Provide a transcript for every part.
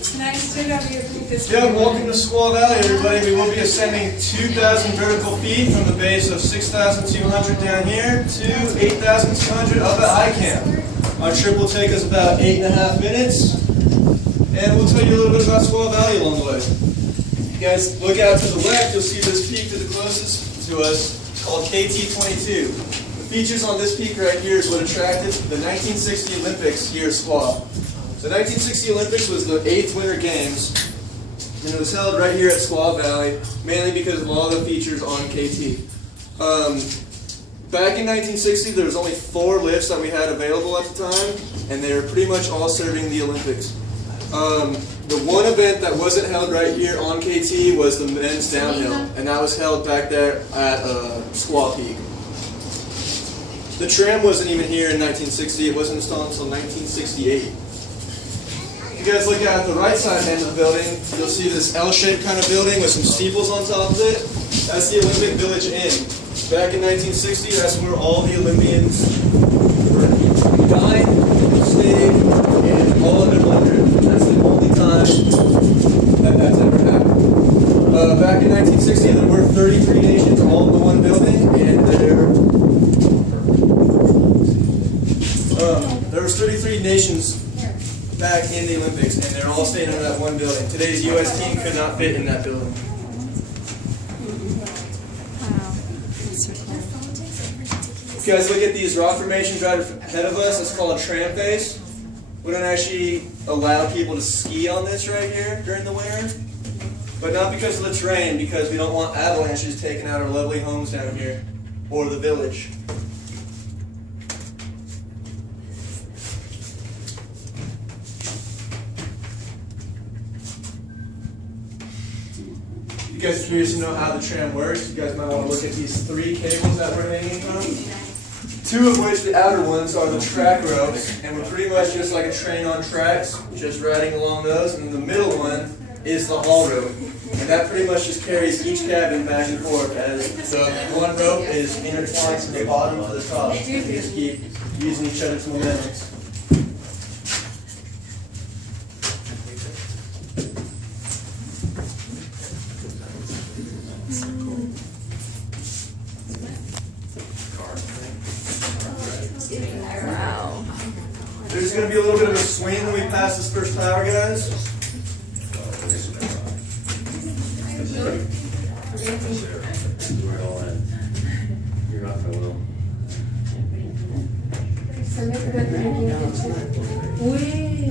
Nice to have you meet this. Yeah, welcome to Squaw Valley, everybody. We will be ascending 2,000 vertical feet from the base of 6,200 down here to 8,200 up at high camp. Our trip will take us about 8.5 minutes, and we'll tell you a little bit about Squaw Valley along the way. If you guys look out to the left, you'll see this peak to the closest to us called KT22. The features on this peak right here is what attracted the 1960 Olympics here at Squaw. The 1960 Olympics was the 8th Winter Games, and it was held right here at Squaw Valley, mainly because of all the features on KT. Back in 1960, there was only 4 lifts that we had available at the time, and they were pretty much all serving the Olympics. The one event that wasn't held right here on KT was the men's downhill, and that was held back there at Squaw Peak. The tram wasn't even here in 1960. It wasn't installed until 1968. If you guys look at the right side end of the building, you'll see this L-shaped kind of building with some steeples on top of it. That's the Olympic Village Inn. Back in 1960, that's where all the Olympians dined, stayed, and all of it wondered. That's the only time that that's ever happened. Back in 1960, there were 33 nations all in the one building, and there was 33 nations back in the Olympics, and they're all staying in that one building. Today's U.S. team could not fit in that building. If you guys look at these rock formations right ahead of us, it's called a tram face. We don't actually allow people to ski on this right here during the winter, but not because of the terrain, because we don't want avalanches taking out our lovely homes down here, or the village. If you guys are curious to know how the tram works, you guys might want to look at these 3 cables that we're hanging from. 2 of which, the outer ones, are the track ropes, and we're pretty much just like a train on tracks, just riding along those. And the middle one is the haul rope, and that pretty much just carries each cabin back and forth as the one rope is intertwined from the bottom to the top. You just keep using each other's momentum. Wow. There's going to be a little bit of a swing when we pass this first tower, guys.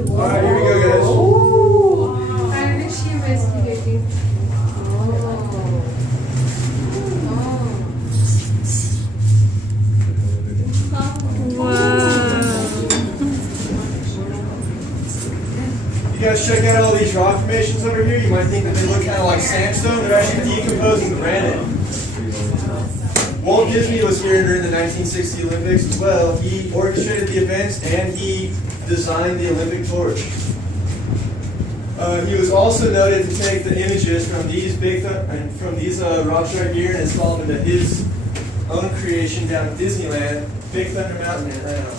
Alright, here we go, guys. Oh, I wish you investigated. You guys check out all these rock formations over here. You might think that they look kind of like sandstone. They're actually decomposing granite. Walt Disney was here during the 1960 Olympics as well. He orchestrated the events and he designed the Olympic torch. He was also noted to take the images from these rocks right here and install them into his own creation down at Disneyland, Big Thunder Mountain in Atlanta.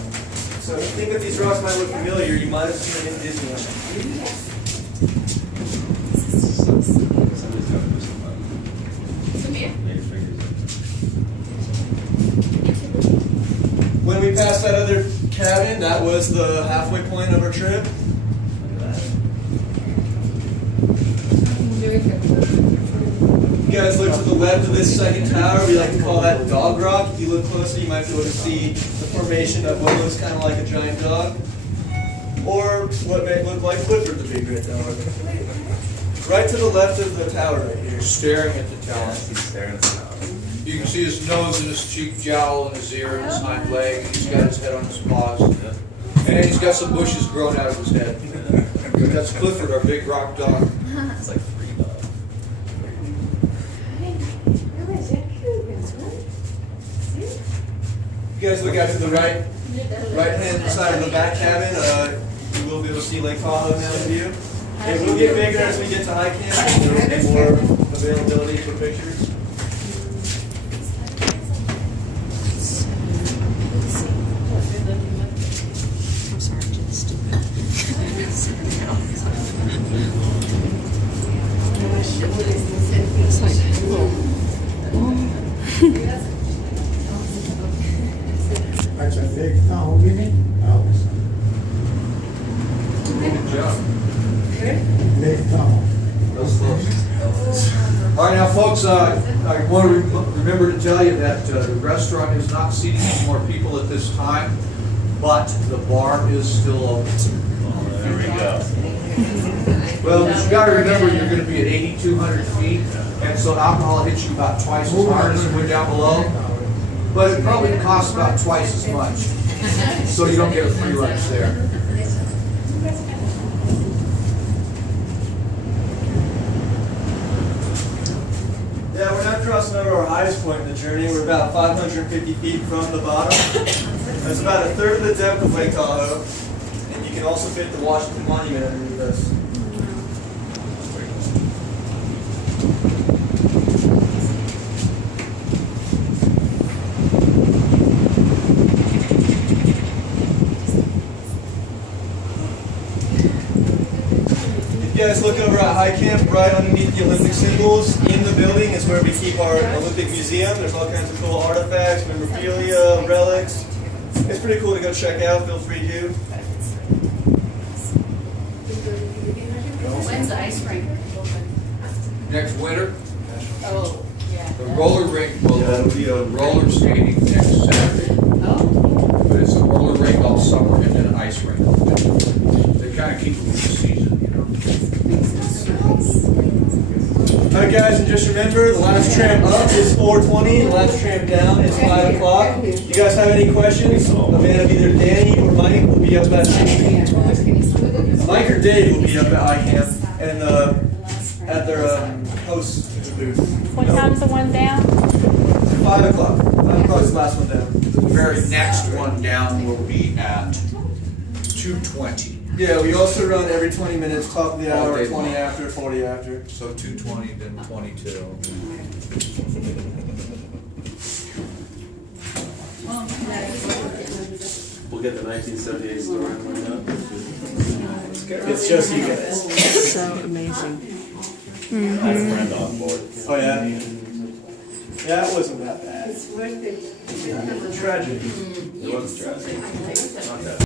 So if you think that these rocks might look familiar, you might have seen them in Disneyland. When we passed that other cabin, that was the halfway point of our trip. You guys look to the left of this second tower. We like to call that Dog Rock. If you look closely, you might be able to see the formation of what looks kind of like a giant dog, or what may look like Clifford the Big Red Dog. Right to the left of the tower right here. Staring at the tower. He's staring at the tower. You can see his nose and his cheek jowl and his ear and his hind leg. And he's got his head on his paws. And then he's got some bushes growing out of his head. That's Clifford, our big rock dog. It's like free dog. You guys look out to the right-hand side of the back cabin. You will be able to see Lake Tahoe now in view. It will get bigger as we get to high camp, and there will be more availability for pictures. I'm sorry, just Those folks. All right, now, folks, I want to remember to tell you that the restaurant is not seating any more people at this time, but the bar is still open. There we go. Well, you got to remember you're going to be at 8,200 feet, and so alcohol hits you about twice as hard as it would down below, but it probably costs about twice as much, so you don't get a free lunch there. Yeah, we're not crossing over our highest point in the journey. We're about 550 feet from the bottom. That's about a third of the depth of Lake Tahoe. And you can also fit the Washington Monument underneath us. If you guys look over at High Camp, right underneath the Olympic symbols, in the building is where we keep our Olympic museum. There's all kinds of cool artifacts, memorabilia, relics. It's pretty cool to go check out. Feel free to. When's the ice rink? Next winter, Oh, yeah. the roller rink will Yeah, it'll be do a- roller skating next Saturday. Oh, But it's a roller rink all summer and then an ice rink. They kind of keep it with the season, you know. Alright guys, and just remember, the last tram up is 4:20, the last tram down is 5 o'clock. You guys have any questions? A man of either Danny or Mike will be up at Mike or Dave will be up at High Camp and at their host booth. What time's the one down? 5 o'clock. 5 o'clock is the last one down. The very next one down will be at 2:20. Yeah, we also run every 20 minutes, top of the All hour, day 20 long. after, 40 after. So 2:20, then 22. We'll get the 1978 story lined up. It's just you guys. So amazing. I had a friend on board. Oh yeah? Yeah, it wasn't that bad. It's worth it. Tragedy. It was tragic. Not that